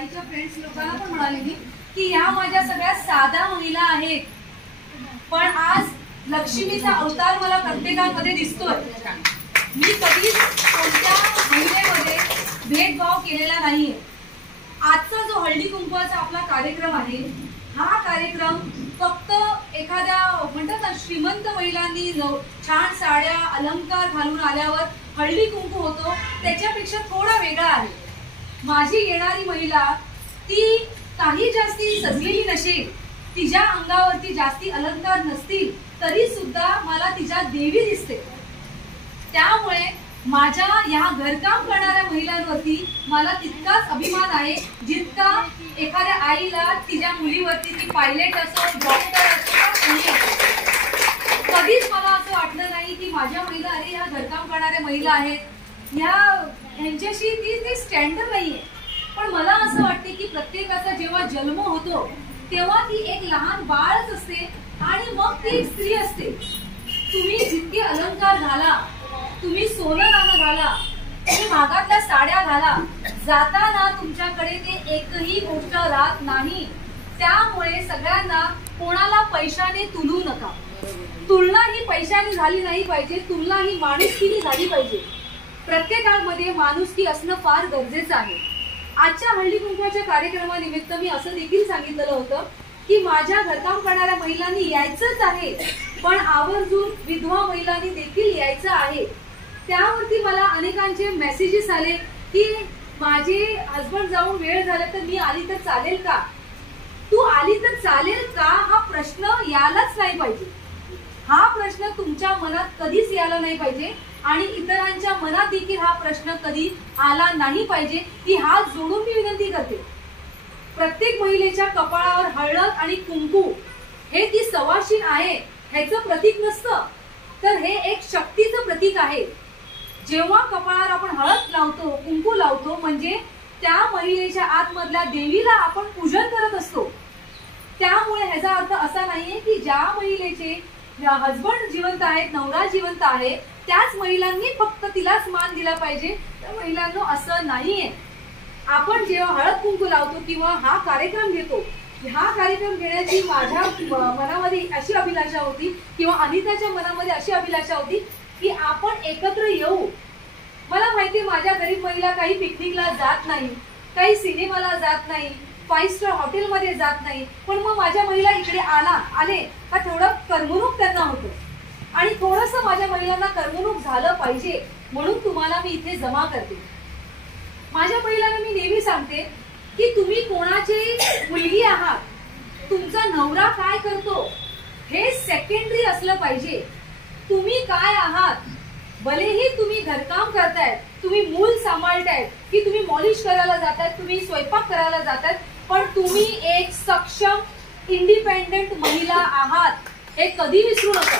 आईच्या फ्रेंड्स लोकांना पण म्हणाले मी की ह्या माझ्या सगळ्या साध्या महिला आहेत, पण आज लक्ष्मीचा अवतार मला प्रत्येकामध्ये दिसतोय. मी कधीच कोणत्या महिलेमध्ये भेदभाव केलेला नाहीये. आजचा जो हळदी कुंकवाचा आपला कार्यक्रम आहे, हा कार्यक्रम फक्त एखाद्या म्हणतात ना श्रीमंत महिलांनी छान साड्या अलंकार घालून आल्यावर हळदी कुंकू होतो, त्याच्यापेक्षा थोडा वेगळा आहे. माझी येणारी महिला ती काही जास्ती सजलेली नसेल, तिच्या अंगावरती जास्ती अलंकार नसतील, तरी सुद्धा मला तिच्या देवी दिसते. त्यामुळे माझ्या या घरकाम करणाऱ्या महिलांवरती मला तितकाच अभिमान आहे जितका एखाद्या आईला तिच्या मुलीवरती, ती पायलट असो, डॉक्टर असो, कधीच मला असं वाटलं नाही की माझ्या महिला अरे ह्या घरकाम करणाऱ्या महिला आहेत, ह्यांच्याशी ती स्टँडर्ड नाहीये. पण मला असं वाटते की प्रत्येकाचा जेव्हा जन्म होतो तेव्हा ती एक लहान बाळच असते आणि मग ती एक स्त्री असते. तुम्ही जितके अलंकार घाला, तुम्ही सोनं नाणं घाला, तुम्ही महागातल्या साड्या घाला, जाताना तुमच्याकडे ते एकही गोष्ट राहत नाही. त्यामुळे सगळ्यांना कोणाला पैशाने तुलू नका. तुलना ही पैशाने झाली नाही पाहिजे, तुलना ही माणुसकीने झाली पाहिजे. प्रत्येकामध्ये माणुसकी असणं फार गरजेचं आहे. आजच्या हळदी कुंकवाच्या कार्यक्रमानिमित्त मी असं देखील सांगितलेलं होतं की माझ्या घरकाम करणाऱ्या महिलांनी यायचंच आहे, पण आवर्जून विधवा महिलांनी देखील यायचं आहे. त्यावरती मला अनेकांचे मेसेजेस आले की माझे हसबंड जाऊन वेळ झाला तर मी आली तर चालेल का? तू आली तर चालेल का हा प्रश्न यायलाच नाही पाहिजे. हा प्रश्न तुमच्या मनात कधीच यायला नाही पाहिजे आणि इतरांच्या मनात देखील हा प्रश्न कधी आला नाही पाहिजे. ही हात जोडून मी विनंती करते. प्रत्येक महिलेच्या कपाळावर हळद आणि कुंकू हे ती सवाशीण आहे ह्याचं प्रतीक नसतं, तर हे एक शक्तीचं प्रतीक आहे. जेव्हा कपाळावर आपण हळद लावतो, कुंकू लावतो, म्हणजे त्या महिलेच्या आतमधल्या देवीला आपण पूजन करत असतो. त्यामुळे ह्याचा अर्थ असा नाहीये की ज्या महिलेचे हसबंड जिवंत आहेत, नवरा जिवंत आहे, त्याच महिलांनी फक्त तिलाच मान दिला पाहिजे. त्या महिलांना असं नाहीये. आपण जेव्हा हळद कुंकू लावतो किंवा हा कार्यक्रम घेतो, हा कार्यक्रम घेण्याची माझ्या मनामध्ये अशी अभिलाषा होती किंवा अनिताच्या मनामध्ये अशी अभिलाषा होती की आपण एकत्र येऊ. मला माहिती माझ्या गरीब महिला काही पिकनिकला जात नाही, काही सिनेमाला जात नाही, 5 स्टार हॉटेलमध्ये जात नाही, पण मग माझ्या महिला इकडे आले का थोडं करमणूक त्यांना होतं आणि थोडंसं माझ्या महिलांना करमणूक झालं पाहिजे म्हणून तुम्हाला मी इथे जमा करते. माझ्या महिलांना मी नेहमी सांगते की तुम्ही कोणाची मुलगी आहात, तुमचा नवरा काय करतो हे सेकंडरी असलं पाहिजे. तुम्ही काय आहात, भलेही तुम्ही घरकाम करतायत, तुम्ही मूल सांभाळतायत, की तुम्ही मॉलिश करायला जातायत, तुम्ही स्वयंपाक करायला जातायत, पण तुम्ही एक सक्षम इंडिपेंडेंट महिला आहात हे कधी विसरू नका.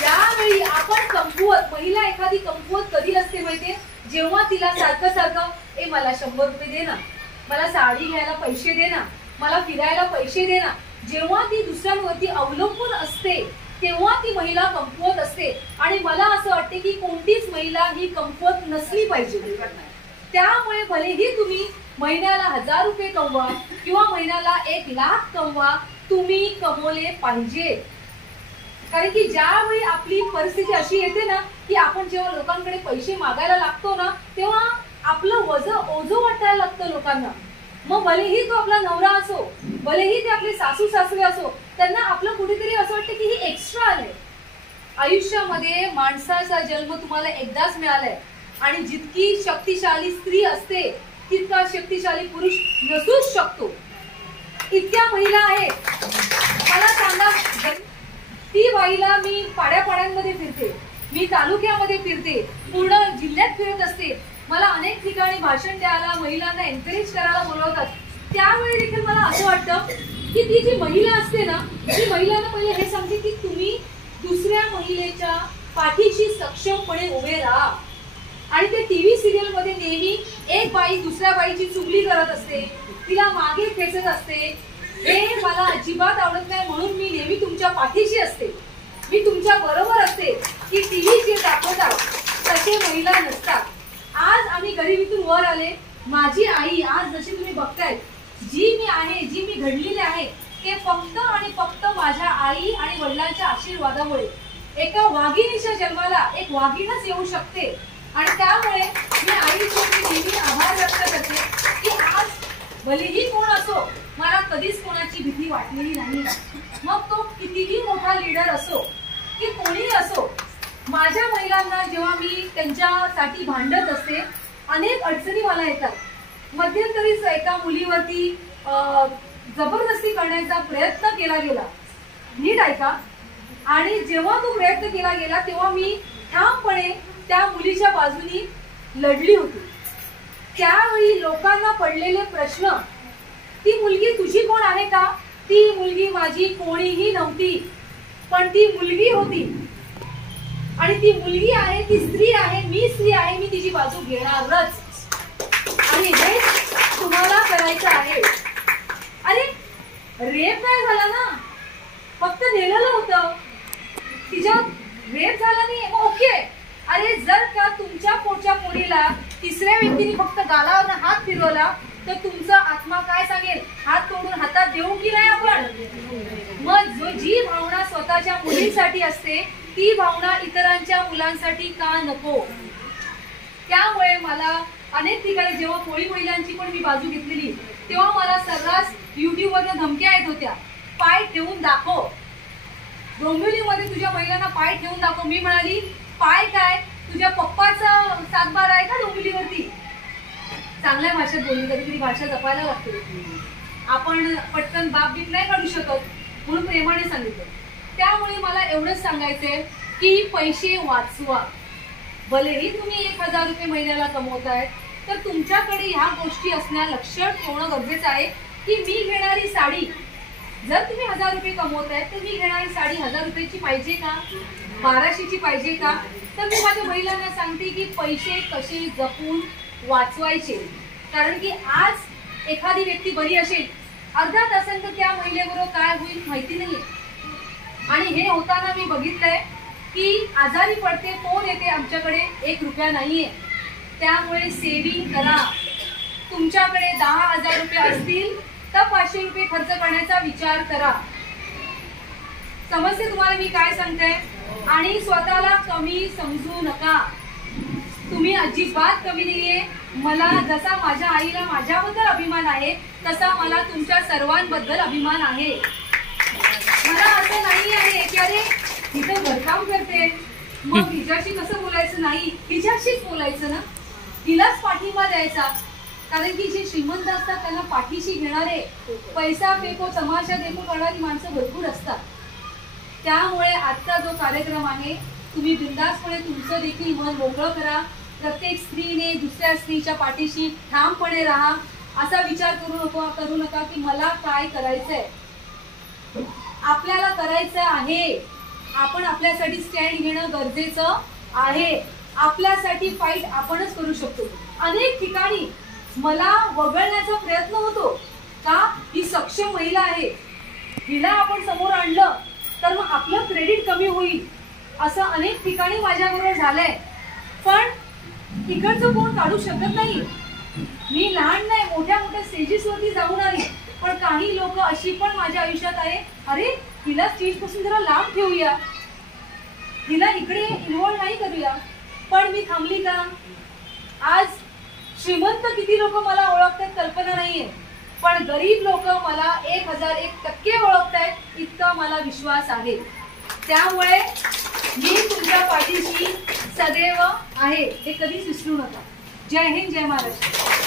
त्यावेळी आपण कमकुवत महिला, एखादी कमकुवत कधी असते माहितीये, जेव्हा तिला सारखं सारखं मला 100 रुपये दे ना, मला साडी घ्यायला पैसे दे ना, मला फिरायला पैसे दे ना, जेव्हा ती दुसऱ्यांवरती अवलंबून असते तेव्हा ती महिला कमकुवत असते. आणि मला असं वाटते की कोणतीच महिला ही कमकुवत नसली पाहिजे. त्यामुळे भलेही तुम्ही महिन्याला 1000 रुपये कमवा किंवा महिन्याला 1 लाख कमवा, तुम्ही कमवले पाहिजे. कारण की ज्यावेळी आपली परिस्थिती अशी येते ना की आपण जेव्हा लोकांकडे पैसे मागायला लागतो ना, तेव्हा आपलं ओझं वाटायला लागतं लोकांना. मग भलेही तो आपला नवरा असो, भलेही ते आपले सासू सासरे असो, त्यांना आपलं कुठेतरी असं वाटतं की ही एक्स्ट्रा आलंय. आयुष्यामध्ये माणसाचा जन्म तुम्हाला एकदाच मिळालाय आणि जितकी शक्तिशाली स्त्री असते तितका शक्तिशाली पुरुष नसूच शकतो. इतक्या महिला आहेत. मला सांगा, ती बाईला मी पाड्यापाड्यांमध्ये फिरते, मी तालुक्यामध्ये फिरते, पूर्ण जिल्ह्यात फिरत असते. मला अनेक ठिकाणी भाषण द्यायला, महिलांना एनकरेज करायला बोलवतात. त्यावेळी देखील मला असं वाटतं की ती जी महिला असते ना, ती महिलांना पहिले हे सांगते की तुम्ही दुसऱ्या महिलेच्या पाठीशी सक्षमपणे उभे राहा. आणि ते टीव्ही सिरियल मध्ये नेहमी एक बाई दुसऱ्या बाईची चुगली करत असते, तिला मागे खेचत असते, हे मला अजिबात आवडत नाही. म्हणून मी नेहमी तुमच्या पाठीशी असते, मी तुमच्या बरोबर असते. की टीव्ही जे दाखवतात तसे महिला नसतात. आज आम्ही गरिबीतून वर आले, माझी आई आज जशी तुम्ही बघताय, जी मी आहे, जी मी घडलेली आहे, ते फक्त आणि फक्त माझ्या आई आणि वडिलांच्या आशीर्वादामुळे एका वाघिणीच्या जन्माला एक वाघीणच येऊ शकते. आणि त्यामुळे मी आईचे नेहमी आभार व्यक्त करते की आज भलेही कोण असो, मला कधीच कोणाची भीती वाटलेली नाही. मग तो कितीही मोठा लीडर असो की कोणीही असो, माझ्या महिलांना जेव्हा मी त्यांच्यासाठी भांडत असते, अनेक अडचणी मला येतात. मध्यंतरीच एका मुलीवरती जबरदस्ती करण्याचा प्रयत्न केला गेला, नीट ऐका. आणि जेव्हा तो प्रयत्न केला गेला तेव्हा मी ठामपणे त्या मुलीच्या बाजूनी लढली होती. त्यावेळी लोकांना पडलेले प्रश्न, ती मुलगी तुझी कोण आहे का? ती मुलगी माझी कोणीही नव्हती, पण ती मुलगी होती. आणि ती मुलगी आहे, ती स्त्री आहे, मी स्त्री आहे, मी तिची बाजू घेणारच. आणि हे तुम्हाला करायचं आहे. अरे रेप नाही झाला ना, फक्त नेलेलं होतं, तिच्या रेप झाला नाही, मग ओके. अरे जर का तुमच्या पोटच्या पोरीला तिसऱ्या व्यक्तीने फक्त गालावर हात फिरवला तर तुमचा आत्मा काय सांगेल? हात तोडून हातात देऊ की नाही आपण? मग जी भावना स्वतःच्या मुलींसाठी असते ती भावना इतरांच्या मुलांसाठी का नको? त्यामुळे मला अनेक ठिकाणी जेव्हा कोळी महिलांची पण मी बाजू घेतलेली तेव्हा मला सर्रास युट्यूबवर धमक्या येत होत्या, पाय ठेवून दाखव, डोंबिवलीमध्ये तुझ्या महिलांना पाय ठेवून दाखव. मी म्हणाली पाय काय, तुझ्या पप्पाचा सातबार आहे का डोंबिवलीवरती? चांगल्या भाषेत बोलली, कधी कधी भाषा जपायला लागते, आपण पटकन बाप बीप नाही काढू शकत, म्हणून प्रेमाने सांगितलं. त्यामुळे मला एवढंच सांगायचंय की पैसे वाचवा. भलेही तुम्ही 1000 रुपये महिन्याला कमवताय तर तुमच्याकडे ह्या गोष्टी असण्या लक्षात ठेवणं गरजेचं आहे की मी घेणारी साडी, जर तुम्ही 1000 रुपये कमवताय तर मी घेणारी साडी 1000 रुपयाची पाहिजे का, 1200ची पाहिजे का? तर मी माझ्या महिलांना सांगते की पैसे कसे जपून वाचवायचे. कारण की आज एखादी व्यक्ती बरी असेल, अर्धा तासानंतर त्या महिलेबरोबर काय होईल माहिती नाहीये. आणि हे होताना मी बघितलंय की आजारी पडते, फोन येते, आमच्याकडे 1 रुपया नाहीये. त्यामुळे सेव्हिंग करा. तुमच्याकडे 10,000 रुपये असतील तर 500 रुपये खर्च करण्याचा विचार करा. समजते तुम्हाला मी काय सांगते? आणि स्वतःला कमी समजू नका. तुम्ही अजिबात कमी नाहीये. मला जसा माझ्या आईला माझ्याबद्दल अभिमान आहे तसा मला तुमच्या सर्वांबद्दल अभिमान आहे. मला असं नाही आहे की अरे तिथं घरकाम करते मग हिच्याशी कसं बोलायचं, नाही, हिच्याशीच बोलायचं ना, तिलाच पाठिंबा द्यायचा. कारण की जे श्रीमंत असतात त्यांना पाठीशी घेणारे, पैसा फेको तमाशा देखो करणारी माणसं भरपूर असतात. त्यामुळे आजचा जो कार्यक्रम आहे तुम्ही बिनधास्तपणे तुमचं देखील मन मोकळं करा. प्रत्येक स्त्रीने दुसऱ्या स्त्रीच्या पाठीशी ठामपणे राहा. असा विचार करू नका की मला काय करायचंय. आपल्याला करायचं आहे, आपण आपल्यासाठी स्टँड घेणं गरजेचं आहे. आपल्यासाठी फाईट आपणच करू शकतो. अनेक ठिकाणी मला वगळण्याचा प्रयत्न होतो का, ही सक्षम महिला आहे, हिला आपण समोर आणलं तर मग आपलं क्रेडिट कमी होईल, असं अनेक ठिकाणी माझ्याबरोबर झालंय. पण इकडचं कोण काढू शकत नाही. मी लहान नाही, मोठ्या मोठ्या स्टेजेसवरती जाऊन आली, पण काही लोक अशी पण माझ्या आयुष्यात आहे, अरे तिला स्टेज पासून जरा लांब ठेवूया, तिला इकडे इन्व्हॉल्व नाही करूया. पण मी थांबली का? आज श्रीमंत किती लोक मला ओळखतात कल्पना नाहीये, पण गरीब लोक मला 1001% ओळखतायत इतका मला विश्वास आहे. त्यामुळे मी तुमच्या पाठीशी सदैव आहे, हे कधीच विसरू नका. जय हिंद, जय महाराष्ट्र.